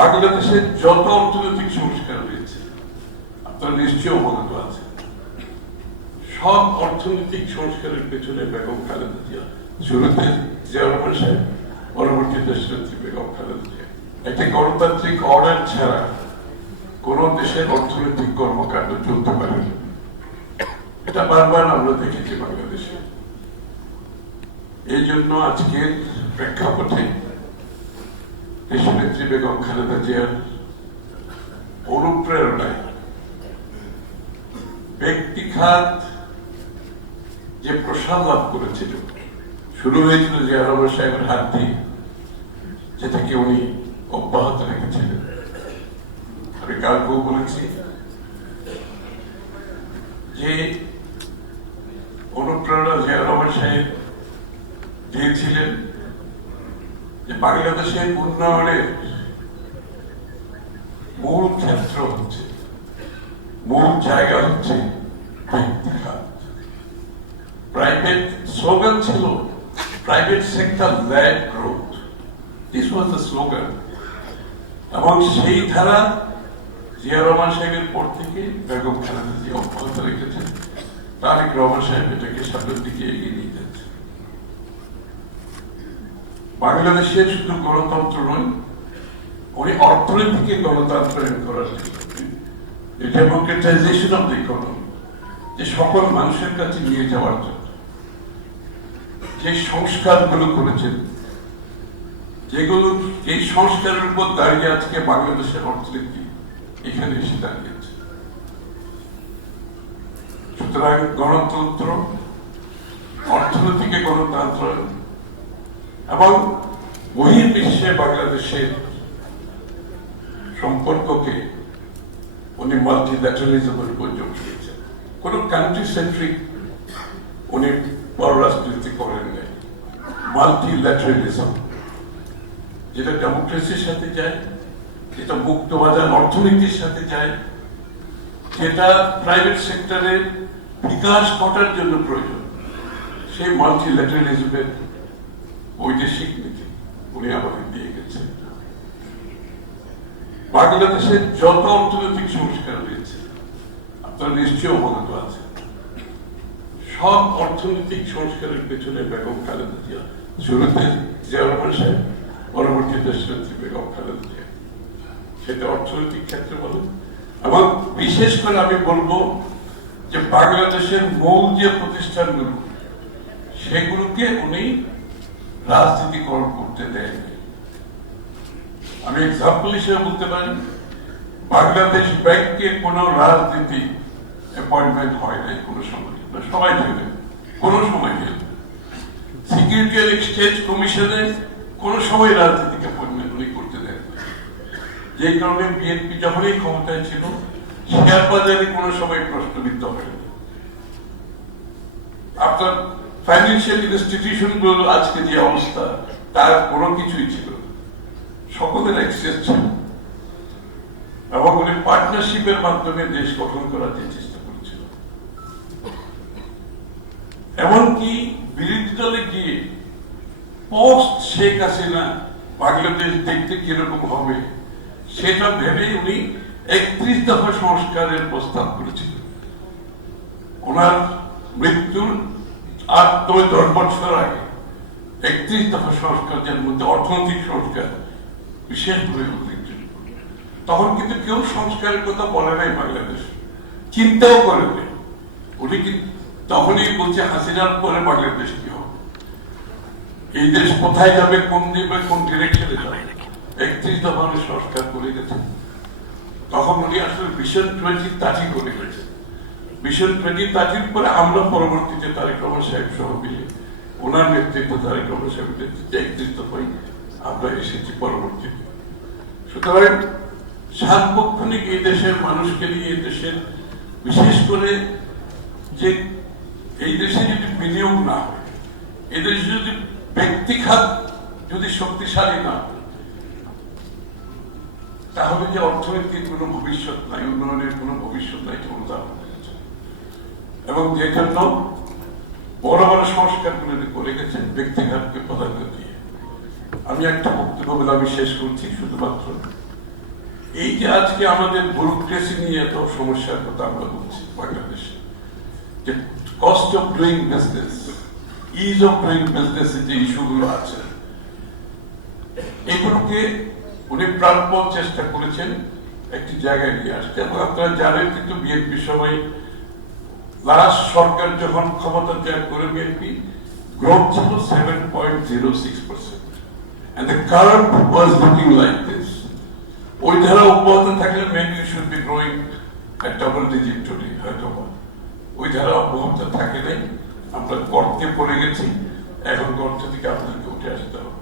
বাংলাদেশের যত অর্থনৈতিক সংস্কার হয়েছে আপনারা নিশ্চয়ই অবগত আছে, সব অর্থনৈতিক সংস্কারের পেছনে বেগম খালেদা জিয়া, শুরুতে জিয়া রহমান সাহেব, পরবর্তীতে দেশনেত্রী বেগম খালেদা জিয়া। একটি গণতান্ত্রিক অর্ডার ছাড়া কোন দেশের অর্থনৈতিক কর্মকাণ্ড চলতে পারে না। এটা বারবার আমরা দেখেছি বাংলাদেশে। এই জন্য আজকের প্রেক্ষাপটে দেশনেত্রী বেগম খালেদা জিয়ার অনুপ্রেরণায় ব্যক্তি খাত যে প্রসার লাভ করেছিল, শুরু হয়েছিল জিয়া রহমান সাহেবের হাত দিয়ে, যেটাকে উনি অব্যাহত রেখেছিলেন। আমি কালকেও বলেছি যে অনুপ্রেরণা জিয়া রহমান সাহেব দিয়েছিলেন যে বাংলাদেশের উন্নয়নের মূল ক্ষেত্র হচ্ছে, মূল জায়গা হচ্ছে ব্যক্তি খাত। প্রাইভেট স্লোগান ছিল private sector lad growth, this was the slogan. এবং সেই ধারা জিয়া রহমান সাহেবের পর থেকে বেগম খালেদা জিয়া অব্যাহত রেখেছেন। তারেক রহমান সাহেব এটাকে সামনের দিকে এগিয়ে নিয়ে যাচ্ছে। বাংলাদেশের শুধু গণতন্ত্র নয়, উনি অর্থনীতিকে গণতান্ত্রায়ন করার ডেমোক্রেটাইজেশন অফ দ্য ইকোনমি, যে সকল মানুষের কাছে নিয়ে যাওয়ার জন্য যে সংস্কারগুলো করেছেন, যেগুলো এই সংস্কারের উপর দাঁড়িয়ে আজকে বাংলাদেশের অর্থনীতি এখানে এসে দাঁড়িয়েছে। সুতরাং গণতন্ত্র, অর্থনীতিকে গণতান্ত্রায়ন এবং বহির্বিশ্বে বাংলাদেশের সম্পর্ককে উনি মাল্টিল্যাটারালিজমের উপর জোর দিয়েছেন। কোন কান্ট্রি সেন্ট্রিক উনি পররাষ্ট্রনীতি করেন নাই। মাল্টিল্যাটারালিজম, যেটা ডেমোক্রেসির সাথে যায়, যেটা মুক্ত বাজার অর্থনীতির সাথে যায়, যেটা প্রাইভেট সেক্টরের বিকাশ ঘটার জন্য প্রয়োজন, সেই মাল্টিল্যাটারালিজমের বৈদেশিক নীতি উনি আমাদের দিয়ে গেছেন। বাংলাদেশের যত অর্থনৈতিক সংস্কার হয়েছে আপনারা নিশ্চয়ই অবগত আছে, সব অর্থনৈতিক সংস্কারের পেছনে বেগম খালেদা জিয়া, শুরুতে জিয়া রহমান সাহেব, পরবর্তীতে দেশনেত্রী বেগম খালেদা জিয়া। সেটা অর্থনৈতিক ক্ষেত্রে বলেন, এবং বিশেষ করে আমি বলবো যে বাংলাদেশের মূল যে প্রতিষ্ঠানগুলো, সেগুলোকে উনি রাজনীতিকরণ করতে দেন। আমি এক্সাম্পল হিসেবে বলতে পারি, বাংলাদেশ ব্যাংকে কোন রাজনীতি অ্যাপয়েন্টমেন্ট হয় নাই কোন সময়, সবাই ফেলে, কোন সময় ফেলে। সিকিউরিটি অ্যান্ড এক্সচেঞ্জ কমিশনে কোন সময় রাজনীতিকে অ্যাপয়েন্টমেন্ট উনি করতে দেন। যে কারণে বিএনপি যখনই ক্ষমতায় ছিল, শেয়ার বাজারে কোন সময় প্রশ্নবিদ্ধ হয়নি। আপনার ফাইন্যান্সিয়াল ইনস্টিটিউশন গুলো আজকে যে অবস্থা, তার কোনো কিছুই ছিল, সকলের অ্যাক্সেস ছিল, এবং উনি পার্টনারশিপের মাধ্যমে দেশ গঠন করার যে চেষ্টা করেছিল। এমনকি বিরোধী দলে গিয়ে পোস্ট শেখ হাসিনা বাংলাদেশ দেখতে কিরকম হবে সেটা ভেবে উনি 31 দফা সংস্কারের প্রস্তাব করেছিলেন। ওনার মৃত্যুর 8-10 বছর আগে 31 দফা সংস্কার, যার মধ্যে অর্থনৈতিক সংস্কার বিশেষভাবে উল্লেখযোগ্য। তখন কিন্তু কেউ সংস্কারের কথা বলে নাই, বাংলাদেশ চিন্তাও করে নাই। উনি তখনই বলছে হাসিনার পরে বাংলাদেশ কি হবে, এই দেশ কোথায় যাবে, কোন দিকে, কোন ডিরেকশনে যাবে। 31 দফা সংস্কার করে গেছেন। তখন উনি আসলে ভিশন 2030 করে গেছেন। ভিশন 2030 পরে আমরা পরবর্তীতে তারেক রহমান সাহেব সহ মিলে, ওনার নেতৃত্ব, তারেক রহমান সাহেবের নেতৃত্বে 31 দফায় আমরা এসেছি পরবর্তীতে। সুতরাং সার্বক্ষণিক এই দেশের মানুষকে নিয়ে, এই দেশের বিশেষ করে যে এই দেশে যদি বিনিয়োগ না হয়, এই দেশে যদি ব্যক্তি খাত যদি শক্তিশালী না হয়, তাহলে যে অর্থনীতির কোনো ভবিষ্যৎ নাই, উন্নয়নের কোনো ভবিষ্যৎ নাই, এবং যে জন্য বড় বড় সংস্কার করে গেছেন ব্যক্তিঘাতকে প্রাধান্য দিয়ে। আমি একটা বক্তব্য বলে আমি শেষ করছি, শুধুমাত্র এই যে আজকে আমাদের ব্যুরোক্রেসি নিয়ে এত সমস্যার কথা আমরা বলছি বাংলাদেশে, যে cost of doing business, is of doing business যে ইস্যুগুলো আছে, এগুলোকে উনি প্রাণপণ চেষ্টা করেছেন একটি জায়গায় নিয়ে আসতে। এবং আপনারা জানেন কিন্তু বিএনপির সময় লাস্ট সরকার যখন ক্ষমতা ত্যাগ করে বিএনপি, গ্রোথ ছিল 7.06%, and the curve was looking like this. ওই ধারা অব্যাহত থাকলে maybe we should be growing at double digit today, হয়তো ওই ধারা অব্যাহত থাকে নাই, আমরা গর্তে পড়ে গেছি, এখন গর্ত থেকে আপনাদেরকে উঠে আসতে হবে।